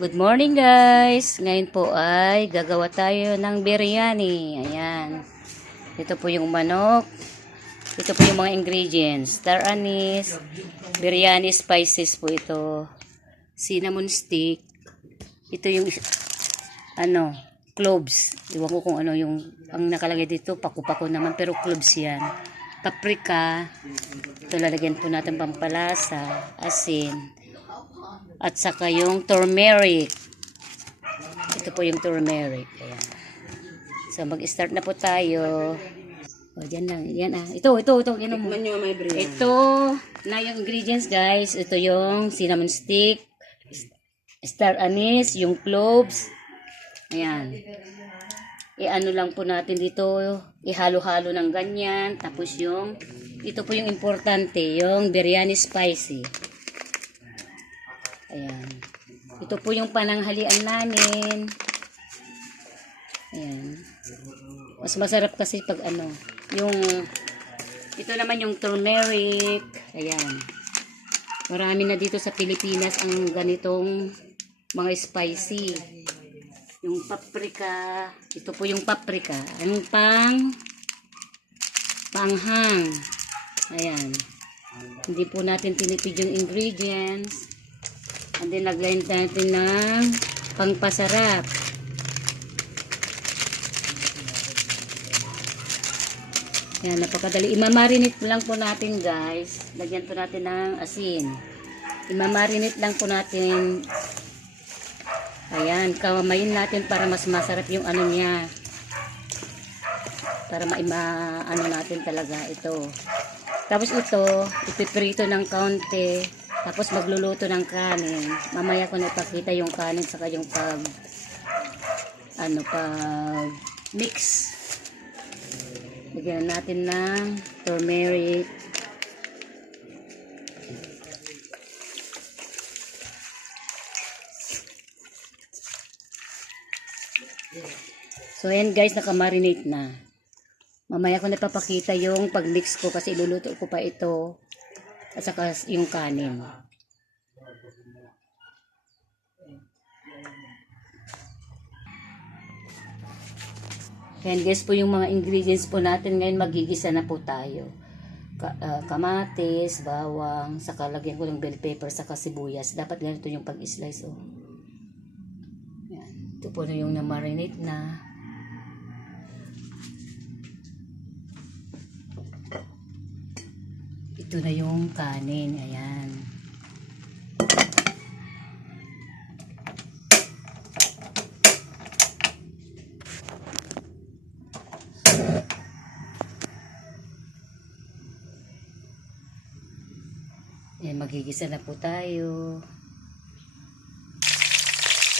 Good morning guys! Ngayon po ay gagawa tayo ng biryani. Ayan. Ito po yung manok. Ito po yung mga ingredients. Star anise, biryani spices po ito. Cinnamon stick. Ito yung cloves. Iwan ko kung ano yung ang nakalagay dito. Paku-paku naman pero cloves yan. Paprika. Ito lalagyan po natin pampalasa, asin. At saka yung turmeric. Ito po yung turmeric. Ayan. So, mag-start na po tayo. O, dyan lang. Yan ah. Ito. Yan mo. Ito na yung ingredients, guys. Ito yung cinnamon stick, star anise, yung cloves. Ayan. I-ano lang po natin dito. Ihalo-halo ng ganyan. Tapos yung, ito po yung importante, yung biryani spicy. Ayan. Ito po yung pananghalian namin. Ayan. Mas masarap kasi pag yung, ito naman yung turmeric. Ayan. Marami na dito sa Pilipinas ang ganitong mga spicy. Yung paprika. Ito po yung paprika. Ang panghang. Ayan. Hindi po natin tinipid yung ingredients. And then, laglayin natin ng pangpasarap. Yan, napakadali. Imamarinate lang po natin, guys. Lagyan po natin ng asin. Imamarinate lang po natin. Ayan, kawamayin natin para mas masarap yung niya. Para natin talaga ito. Tapos ito, ipiprito ng kaunti. Tapos magluluto ng kanin. Mamaya ko na ipakita yung kanin saka yung pag mix. Lagyan natin ng turmeric. So ayan guys, nakamarinate na. Mamaya ko na ipapakita yung pag-mix ko kasi iluluto ko pa ito. At saka yung kanin. Yan guys po yung mga ingredients po natin. Ngayon magigisa na po tayo. Kamatis, bawang, saka lagyan ko ng bell pepper, saka sibuyas. Dapat ganito yung pag-slice. Oh. Yan. Ito po na yung na-marinate na. Ito na yung kanin. Ayan. Ayan, magigisa na po tayo.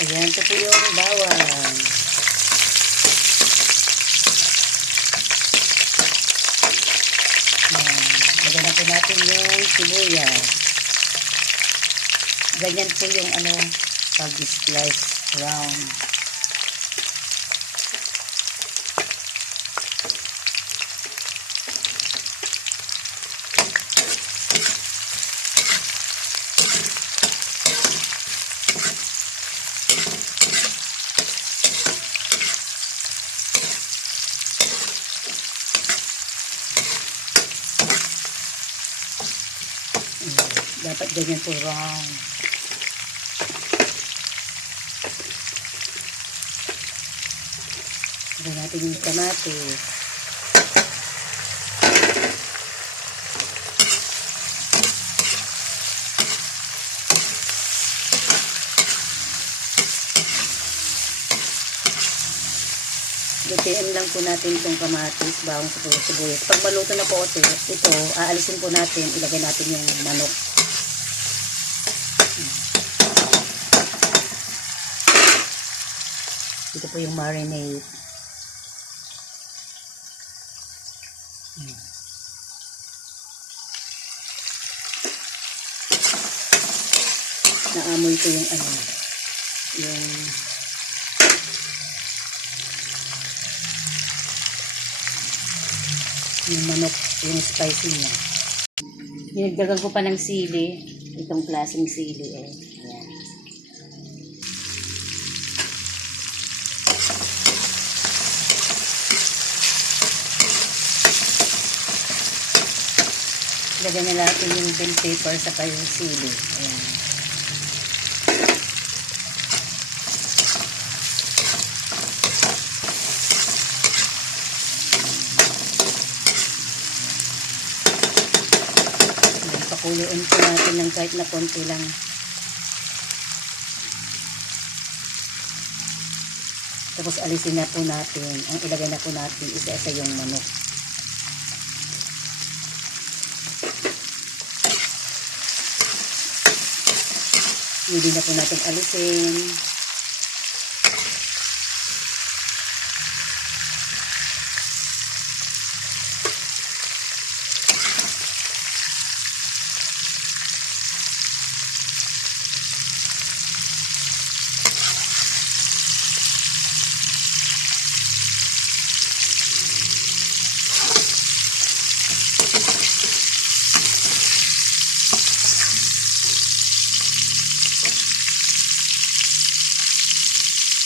Ayan, ito po yung bawang. Lagyan na po natin yung sibuyas. Ganyan po yung pag-slice round. Dapat ganyan po round. Lagyan natin yung kamatis. Lutuin lang po natin itong kamatis, bawang sibuyas. Pag maluto na po ito, aalisin po natin, ilagay natin yung manok. Ito po yung marinade. Naamoy ko yung yung manok, yung spicy niya. Dinagdagan ko pa ng sili. Itong klaseng sili eh. Ayan. Lagyan na natin yung bell pepper sa yung sili. Ayan. Ayan, pakuluin po natin ng kahit na konti lang. Tapos alisin na po natin. Ang ilagay na po natin isa-isa yung manok. Hindi na po natin alisin.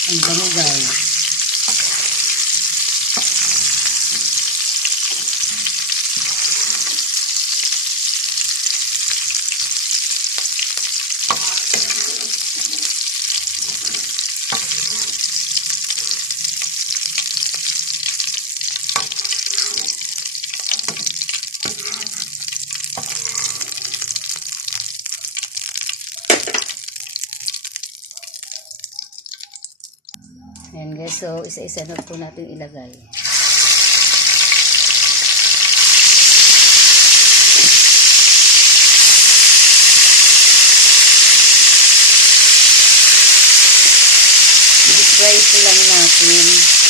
Ang bango guys. Ayan guys, so isa-isa na po natin ilagay. I-fry po lang natin.